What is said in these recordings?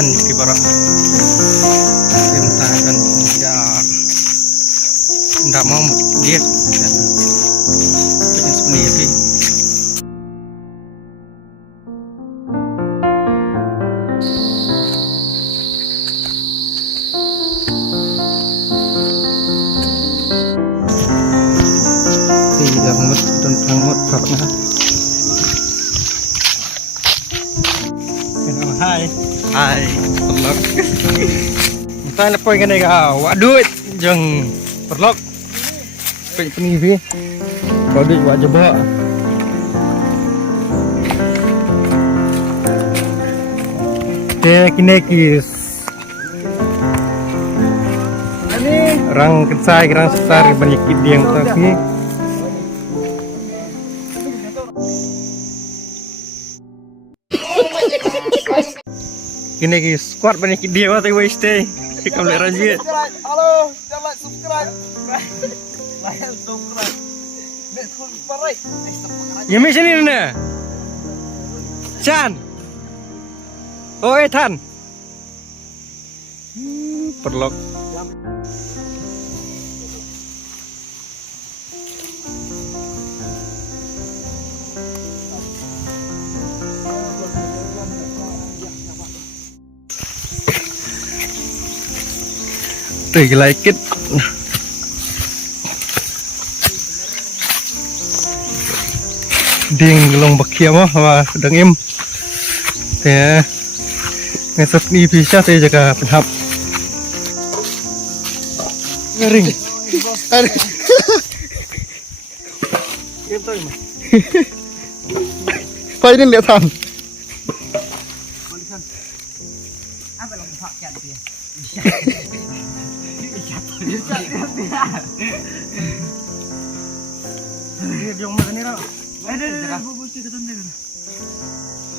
ban di bara yang tangan ya ndak mau dia pengen sebenarnya mut dan pangmut karena hai perlok kita lepoy ngene ka waduh jeung perlok pe penivi waduh wa jeba kine kis ani rang kecai rang setar banyak diang tapi kini guys, squad banyak dia waktu waste kita boleh rajin. Halo, jangan like subscribe. Like subscribe. Betul parai. Ya macam ni nè. Chan. Oh Tan. Perlok. Tôi like it. Điên lồng bạc kia mà đừng im. Thế ngày sắp đi phía sát đây jaga penhap. Ngering. Em tôi mà. Phải đến địa tham. Apa lồng phạc chặt kìa.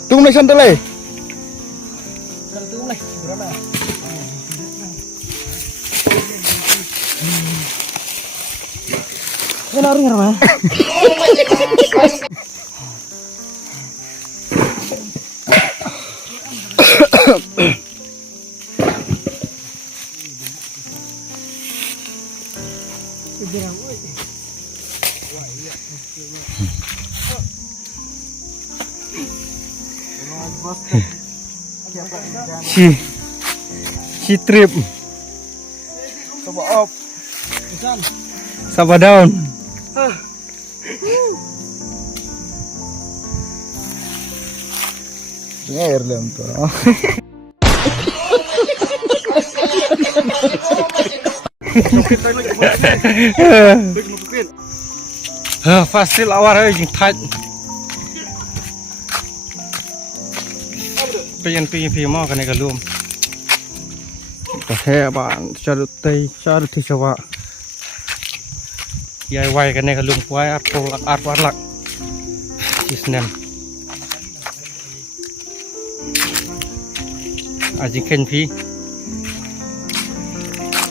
Tunggu lagi santai lagi. Tunggu lagi. Berapa? Ini lari nggak mah? Si trip Coba up. Sabar down. Air lento. Fasil awal aja tight. PNP mau kan ya galum. Hebat, cari teh, cari tisawa. DIY kan ya galum kuai art warlak. Isnan. Aji kenpi.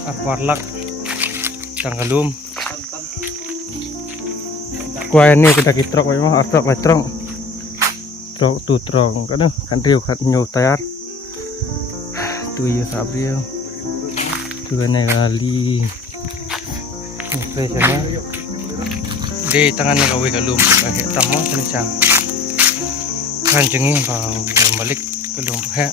Art warlak. Tanggalum. Kuai ni kita kitrok memang art letrong. Trok tu trong kan riu kan nyu tayar. Tu ya sabriu. Tu này là ly đây cho nó đi tangan này kau ikat lum pakai tamu kencang kan jengi balik ke lum pakai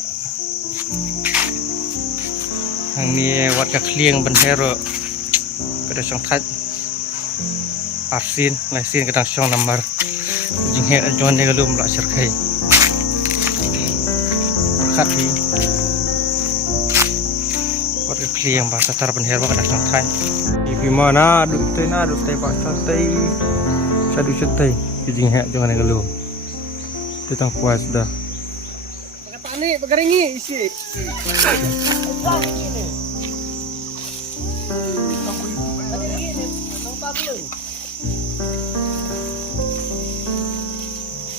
yang ni wat ke klieng benhero pada song tat arsin laisin kadang song nomor jinghe jon ne lum la serkai kat di klieng bahasa tar benher bakal datang tan. Ibu mana duk teh bahasa teh. Sadu teh kijing hak jangan ngeluh. Tetang puas dah. Pakai tani, pakai ringi isi.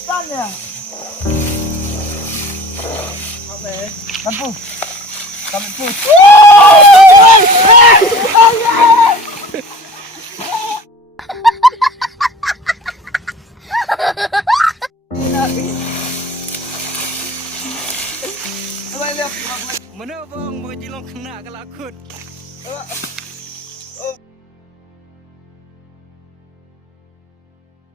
Tanya. Apa? Lampu. Lampu. lihat kurang lagi. Mana bang, mga jilong kena kalau akut.